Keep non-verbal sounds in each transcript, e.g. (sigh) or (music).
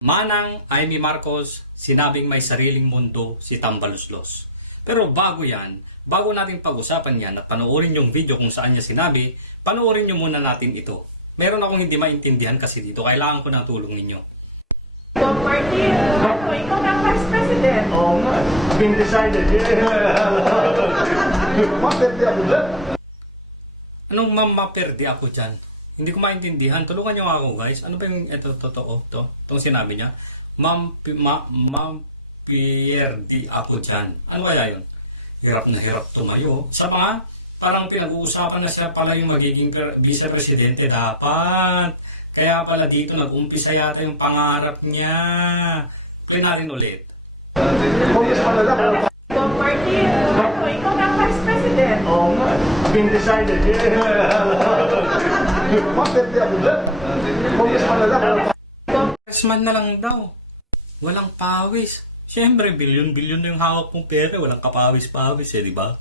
Manang Amy Marcos, sinabing may sariling mundo si Tambaluslos. Pero bago yan, bago natin pag-usapan yan at panoorin yung video kung saan niya sinabi, panoorin niyo muna natin ito. Meron akong hindi maintindihan kasi dito, kailangan ko ng tulong ninyo. So, party, ano, ikaw na vice president. Oo nga. Been decided. Bakit (laughs) di ako dyan? Anong mamaperde ako dyan? Hindi ko maintindihan. Tulungan niyo ako guys. Ano ba yung ito totoo to? Itong sinabi niya. Mam, ma, mampierdi ako dyan. Ano kaya yun? Hirap na hirap tumayo. Sa mga parang pinag-uusapan na siya pala yung magiging vice-presidente dapat. Kaya pala dito nag-umpisa yata yung pangarap niya. Play natin ulit. So, party, ikaw na vice president. Oo nga. Been decided. Di? (laughs) Congressman na lang. Daw. Walang pawis. Siyempre, bilyon-bilyon na yung hawak mong pera. Walang kapawis-pawis eh, di ba?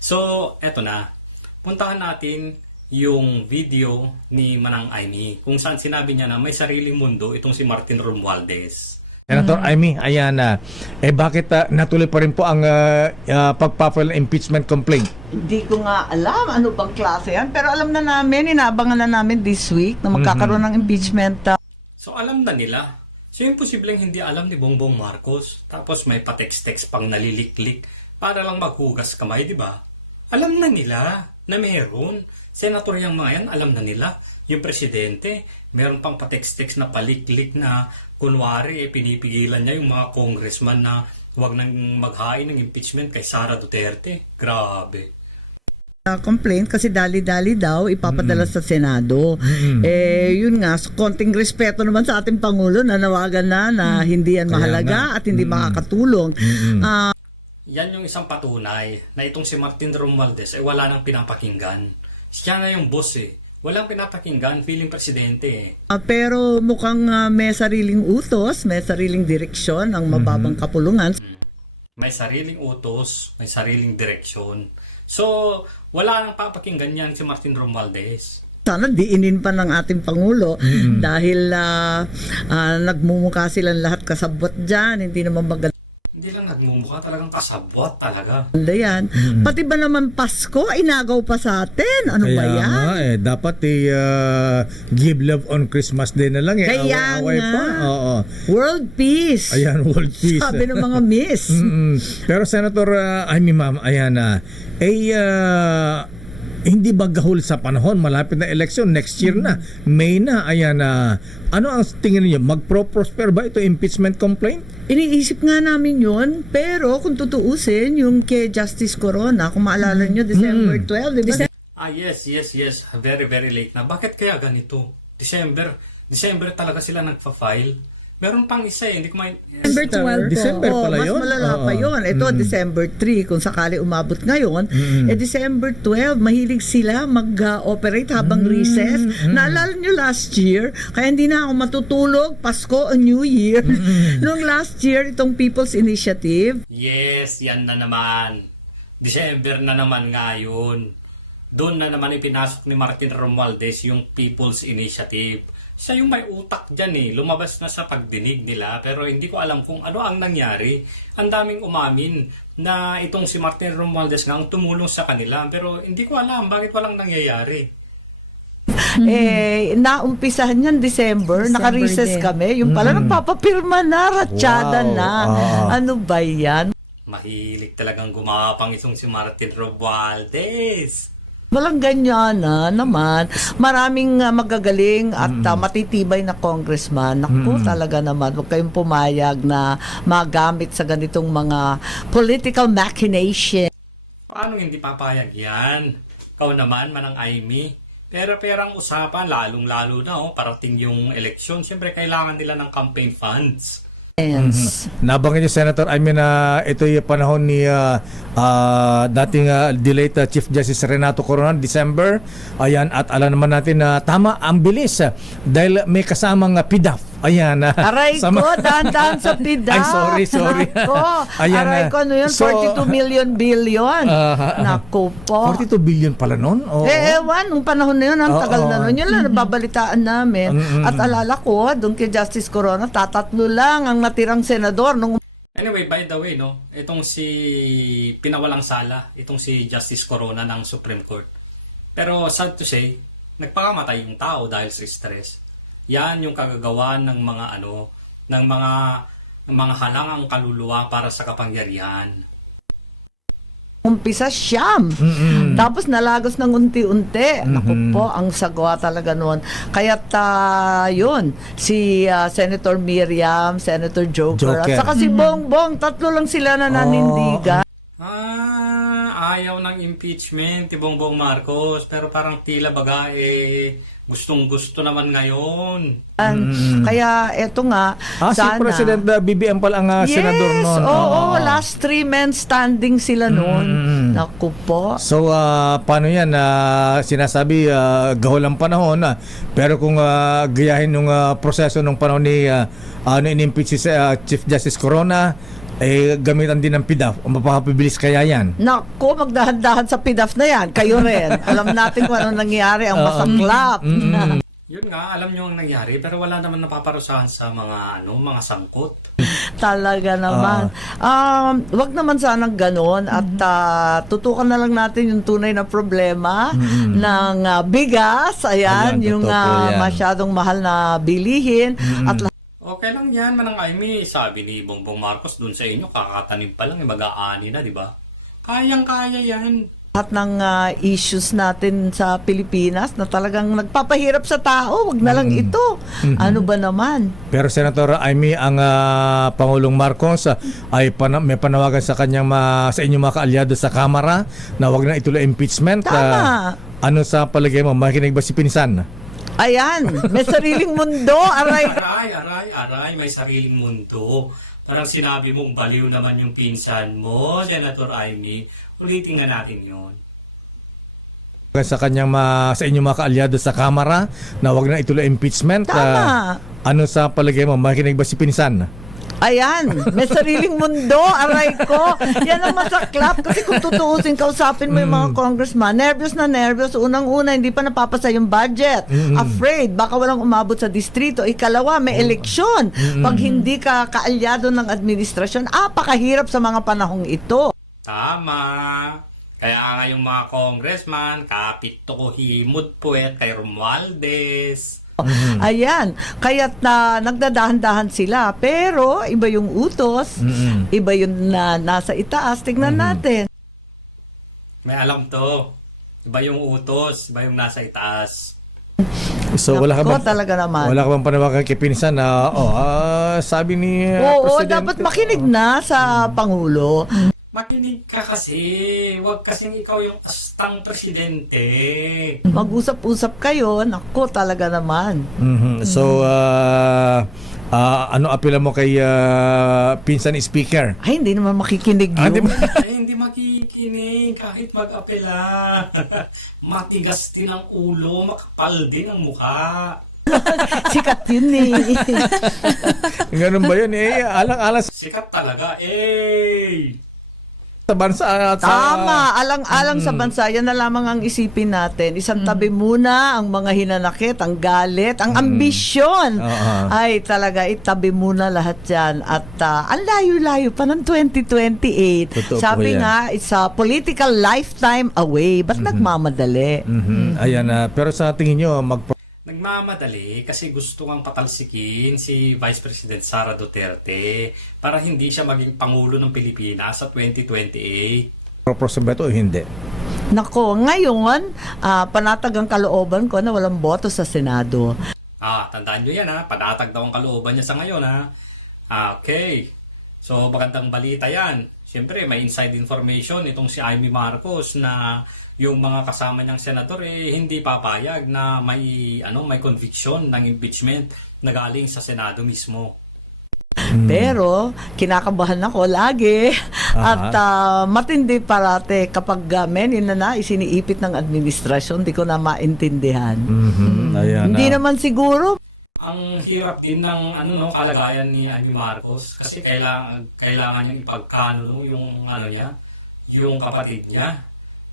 So, eto na. Puntahan natin yung video ni Manang Aimee kung saan sinabi niya na may sariling mundo itong si Martin Romualdez. Senator Amy, ayan na. eh bakit ah, natuloy pa rin po ang uh, pagpapile ng impeachment complaint? Hindi ko nga alam ano bang klase yan. Pero alam na namin, inaabangan na namin this week na magkakaroon ng impeachment. uh, So, alam na nila. So, imposibleng hindi alam ni Bongbong Marcos. Tapos may pa-text-text pang naliliklik para lang maghugas kamay, di ba? Alam na nila na meron. Senator yung mga yan, alam na nila. Yung presidente, meron pang pa-text-text na paliklik na kunwari eh, pinipigilan niya yung mga congressman na huwag nang maghain ng impeachment kay Sara Duterte. Grabe. uh, complaint kasi dali-dali daw ipapadala sa Senado. Eh, yun nga, sa konting respeto naman sa ating Pangulo na nawagan na na hindi yan mahalaga at hindi makakatulong. Ah, Yan yung isang patunay na itong si Martin Romualdez ay wala nang pinapakinggan. Siya na yung boss eh. Walang pinapakinggan, feeling presidente eh. ah, pero mukhang ah, may sariling utos, may sariling direksyon ang mababang kapulungan. May sariling utos, may sariling direksyon. So, wala nang papakinggan yan si Martin Romualdez. sana diinin pa ng ating Pangulo dahil ah, ah, nagmumukha silang lahat kasabot dyan, hindi naman maganda Hindi lang nagmumukha talagang kasabwat talaga. yan. Pati ba naman Pasko, inagaw pa sa atin? Ano ba Kaya yan? nga eh, dapat i uh, give love on Christmas Day na lang eh. Kaya Away-away nga. pa. Oo. World peace. Ayan, world peace. Sabi ng mga miss. (laughs) Mm-mm. Pero Senator uh, Amy ma'am, ayan na. eh uh, hindi ba gahol sa panahon? Malapit na election, next year na. May na, ayan na. ano ang tingin niyo? Magpro-prosper ba ito impeachment complaint? Iniisip nga namin yun, pero kung tutuusin, yung kay Justice Corona, kung maalala nyo, December 12, di ba? Ah, yes, yes, yes. Very, very late na. Bakit kaya ganito? December. December talaga sila nagpa-file. Meron pang isa eh. Hindi ko main... December 12 December po. pala mas yun? malala pa yun. Ito, December 3, kung sakali umabot ngayon. Eh, December 12, mahilig sila mag-operate habang recess. Naalala nyo last year, kaya hindi na ako matutulog, Pasko o New Year. (laughs) Noong last year, itong People's Initiative, Yes, yan na naman. December na naman ngayon. Doon na naman ipinasok ni Martin Romualdez yung People's Initiative. Siya yung may utak dyan eh. Lumabas na sa pagdinig nila pero hindi ko alam kung ano ang nangyari. Ang daming umamin na itong si Martin Romualdez nga ang tumulong sa kanila pero hindi ko alam bakit walang nangyayari. (laughs) eh, naumpisahan yan December, naka-recess din. kami. Yung pala, nagpapapirma na, ratsyada Wow. na. Ah. Ano ba yan? Mahilig talagang gumapang itong si Martin Romualdez. Walang ganyan na naman. Maraming ah, magagaling at ah, matitibay na congressman. Naku, talaga naman. Huwag kayong pumayag na magamit sa ganitong mga political machination. Paano hindi papayag yan? Ikaw naman, manang Aimee. Pera-perang usapan, lalong-lalo na, oh, parating yung eleksyon. Siyempre, kailangan nila ng campaign funds. Nabanggit niyo Senator, I mean uh, ito yung panahon ni uh, uh, dating uh, delayed uh, Chief Justice Renato Coronel December. Ayan at alam naman natin na tama ang bilis uh, dahil may kasamang uh, PDAF Ayan na. Aray Sa ko, dahan-dahan sa pidap. Ay, sorry, sorry. Nako, Ayan aray na. ko, ano yun? So- 42 million billion. Ah, ah. Naku po. 42 billion pala noon. Oo. Eh, ewan, nung panahon na yun, ang Oo. tagal na nun. Yun lang, nababalitaan namin. Mm-mm. At alala ko, doon kay Justice Corona, tatatlo lang ang natirang senador nung Anyway, by the way, no, itong si pinawalang sala, itong si Justice Corona ng Supreme Court. Pero sad to say, nagpakamatay yung tao dahil sa stress. Yan yung kagagawa ng mga ano, ng mga ng mga halangang kaluluwa para sa kapangyarihan. umpisa siyam. Mm-mm. Tapos nalagos ng unti-unti. Naku Mhm. po, ang sagwa talaga noon. Kaya ta yun, si ah, Senator Miriam, Senator Joker, Joker. at saka si Bongbong, tatlo lang sila na nanindigan. Ah, ayaw ng impeachment ni Bongbong Marcos, pero parang tila baga eh gustong-gusto naman ngayon. Kaya eto nga, Ah, si sana. President uh, BBM pala ang uh, yes, senador noon. oo, last three men standing sila noon. Mm. Naku po. So, ah, paano yan? Ah, sinasabi, uh, gahol ang panahon. ah. pero kung ah, gayahin ng proseso ng panahon ni uh, ano, inimpeach si ah, Chief Justice Corona, eh, gamitan din ng PIDAF. Mapapabilis kaya yan? Naku, magdahan-dahan sa PIDAF na yan. Kayo rin. Alam natin kung ano nangyari, ang masaklap. (laughs) Yun nga, alam nyo ang nangyari, pero wala naman napaparusahan sa mga ano, mga sangkot. Talaga naman. Um, wag naman sanang ganon at ah, tutukan na lang natin yung tunay na problema ng ah, bigas. Ayan, Ayan, yung totoo ah, yan. masyadong mahal na bilihin. At Okay lang yan, Manang Aimee. Sabi ni Bongbong Marcos dun sa inyo, kakatanim pa lang, eh, mag-aani na, di ba? Kayang-kaya yan. lahat ng ah, issues natin sa Pilipinas na talagang nagpapahirap sa tao, wag na lang ito. Ano ba naman? Pero Senator Amy, ang ah, Pangulong Marcos ah, ay pana- may panawagan sa kanyang ma- sa inyong mga kaalyado sa Kamara na wag na ituloy impeachment. Tama. Ah, ano sa palagay mo? Makinig ba si Pinsan? Ayan, may sariling mundo, aray Aray, aray, aray, may sariling mundo. Parang sinabi mong baliw naman yung pinsan mo, Senator Aimee. Ulitin nga natin yun. sa kanyang ma- sa inyong mga kaalyado sa Kamara na wag na ituloy impeachment. Tama. Ah, ano sa palagay mo? Makinig ba si Pinsan? Ayan, may sariling mundo, aray ko. Yan ang masaklap. Kasi kung tutuusin, kausapin mo yung mga congressman, nervous na nervous. Unang-una, hindi pa napapasa yung budget. Afraid, baka walang umabot sa distrito. Ikalawa, may eleksyon. Pag hindi ka kaalyado ng administrasyon, apakahirap sa mga panahong ito. Tama. Kaya nga yung mga congressman, kapit to ko himod puwet kay Romualdez. Ayan, kaya't na nagdadahan-dahan sila. Pero iba yung utos, Mm-mm. iba yung na, nasa itaas. Tignan natin. May alam to. Iba yung utos, iba yung nasa itaas. So wala ka bang talaga naman. Wala ka bang panawagan kay Pinsan na oh, ah, sabi ni ah, Oo, Presidente- dapat makinig na sa Pangulo. Makinig ka kasi. Huwag kasing ikaw yung astang presidente. Mag-usap-usap kayo. Nako, talaga naman. Mhm. So ah, ah, ano apela mo kay ah, Pinsan Speaker? Ay, hindi naman makikinig Ah, di yun. ba? (laughs) Ay, hindi makikinig kahit mag-apela. (laughs) Matigas din ang ulo, makapal din ang mukha. (laughs) Sikat yun eh. Ganun ba yun? Eh, alang-alang Sikat talaga, eh! Sa bansa at sa... Tama, alang-alang sa bansa, yan na lamang ang isipin natin. Isang tabi muna ang mga hinanakit, ang galit, ang ambisyon. Oo. Ay, talaga, itabi muna lahat yan. At ah, ang layo-layo pa ng 2028. Totoo po Sabi yan. nga, it's a political lifetime away. Ba't nagmamadali? Mhm. Ayan na. pero sa tingin nyo, mag Nagmamadali kasi gusto kang patalsikin si Vice President Sara Duterte para hindi siya maging Pangulo ng Pilipinas sa 2028. propose ba ito o hindi? Nako, ngayon, ah, panatag ang kalooban ko na walang boto sa Senado. Ah, tandaan nyo yan ha. Padatag daw ang kalooban niya sa ngayon ha. Ah, okay. So, magandang balita yan. Siyempre, may inside information itong si Amy Marcos na yung mga kasama niyang senador eh hindi papayag na may ano may conviction ng impeachment na galing sa Senado mismo. Pero, kinakabahan ako lagi. At ah, matindi parate kapag uh, menin na na isiniipit ng administrasyon, di ko na maintindihan. Mhm. Ayan Hindi na. naman siguro ang hirap din ng ano no kalagayan ni Amy Marcos kasi kailangan kailangan niyang ipagkano no, yung ano niya, yung kapatid niya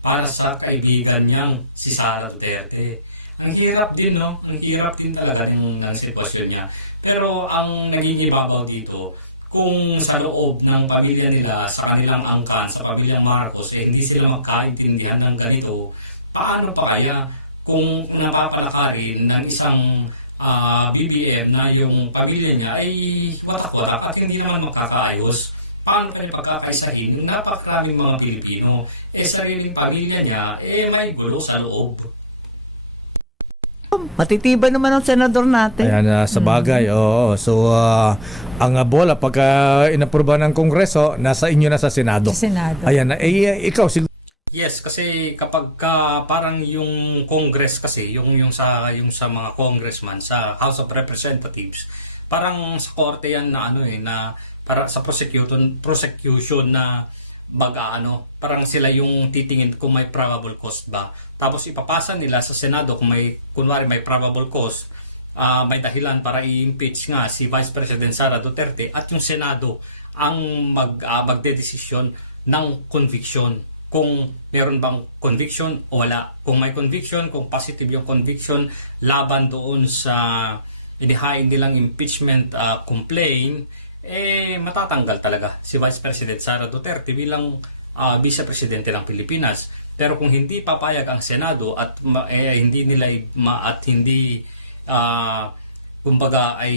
para sa kaibigan niyang si Sara Duterte. Ang hirap din no, ang hirap din talaga ng, ng sitwasyon niya. Pero ang naging ibabaw dito, kung sa loob ng pamilya nila, sa kanilang angkan, sa pamilyang Marcos, eh hindi sila magkaintindihan ng ganito, paano pa kaya kung napapalakarin ng isang ah, BBM na yung pamilya niya ay watak-watak at hindi naman makakaayos. Paano kaya pagkakaisahin yung napakaraming mga Pilipino? Eh, sariling pamilya niya, eh, may gulo sa loob. Matitibay naman ang senador natin. Ayan, ah, sa bagay, oo. So, ah, ang bola, pagka inapruba ng Kongreso, nasa inyo na sa Senado. Sa Senado. Ayan, eh, ikaw, siguro, Yes, kasi kapag ka, parang yung Congress kasi, yung yung sa yung sa mga congressman sa House of Representatives, parang sa korte yan na ano eh na para sa prosecution prosecution na baga ano, parang sila yung titingin kung may probable cause ba. Tapos ipapasa nila sa Senado kung may kunwari may probable cause, ah, may dahilan para i-impeach nga si Vice President Sara Duterte at yung Senado ang mag uh, magdedesisyon ng conviction kung meron bang conviction o wala. Kung may conviction, kung positive yung conviction laban doon sa inihain nilang impeachment uh, complaint, eh matatanggal talaga si Vice President Sara Duterte bilang uh, Vice Presidente ng Pilipinas. Pero kung hindi papayag ang Senado at eh, hindi nila ma- at hindi ah, kumbaga ay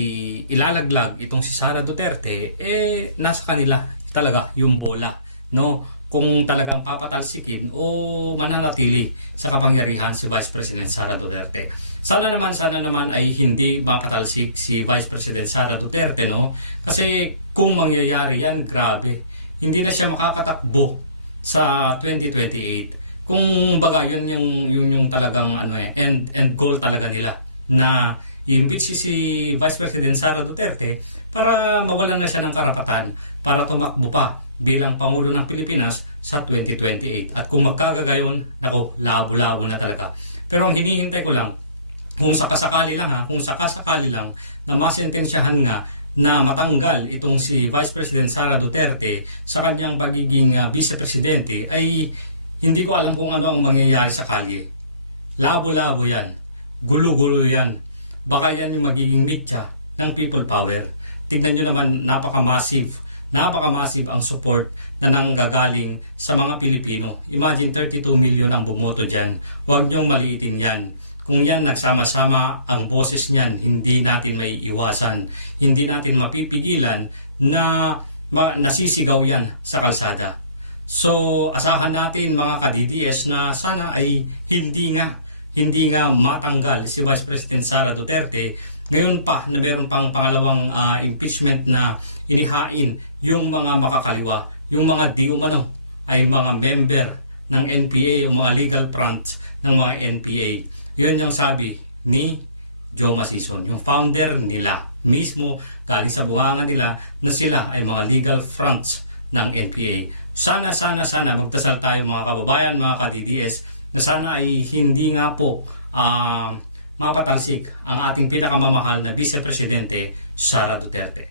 ilalaglag itong si Sara Duterte, eh nasa kanila talaga yung bola, no? Kung talagang papatalsikin o mananatili sa kapangyarihan si Vice President Sara Duterte. Sana naman, sana naman ay hindi mapatalsik si Vice President Sara Duterte, no? Kasi kung mangyayari yan, grabe. Hindi na siya makakatakbo sa 2028. Kung baga yun yung yun yung talagang ano eh end end goal talaga nila na i-impeach si, Vice President Sara Duterte para mawalan na siya ng karapatan para tumakbo pa bilang Pangulo ng Pilipinas sa 2028. At kung magkagagayon, ako, labo-labo na talaga. Pero ang hinihintay ko lang, kung sakasakali lang ha, kung sakasakali lang na masentensyahan nga na matanggal itong si Vice President Sara Duterte sa kanyang pagiging uh, Vice Presidente ay hindi ko alam kung ano ang mangyayari sa kalye. Labo-labo yan. Gulo-gulo yan. Baka yan yung magiging mitya ng people power. Tingnan nyo naman, napaka-massive. Napaka-massive ang support na nanggagaling sa mga Pilipino. Imagine 32 million ang bumoto dyan. Huwag nyong maliitin yan. Kung yan nagsama-sama ang boses niyan, hindi natin may iwasan. Hindi natin mapipigilan na ma- nasisigaw yan sa kalsada. So, asahan natin mga ka-DDS na sana ay hindi nga hindi nga matanggal si Vice President Sara Duterte. Ngayon pa na meron pang pangalawang ah, impeachment na inihain yung mga makakaliwa, yung mga di umano ay mga member ng NPA, yung mga legal front ng mga NPA. Yun yung sabi ni Joe Masison, yung founder nila, mismo galing sa buwangan nila na sila ay mga legal fronts ng NPA. Sana, sana, sana magdasal tayo mga kababayan, mga ka-DDS, na sana ay hindi nga po um, mapatalsik ang ating pinakamamahal na Vice Presidente, Sara Duterte.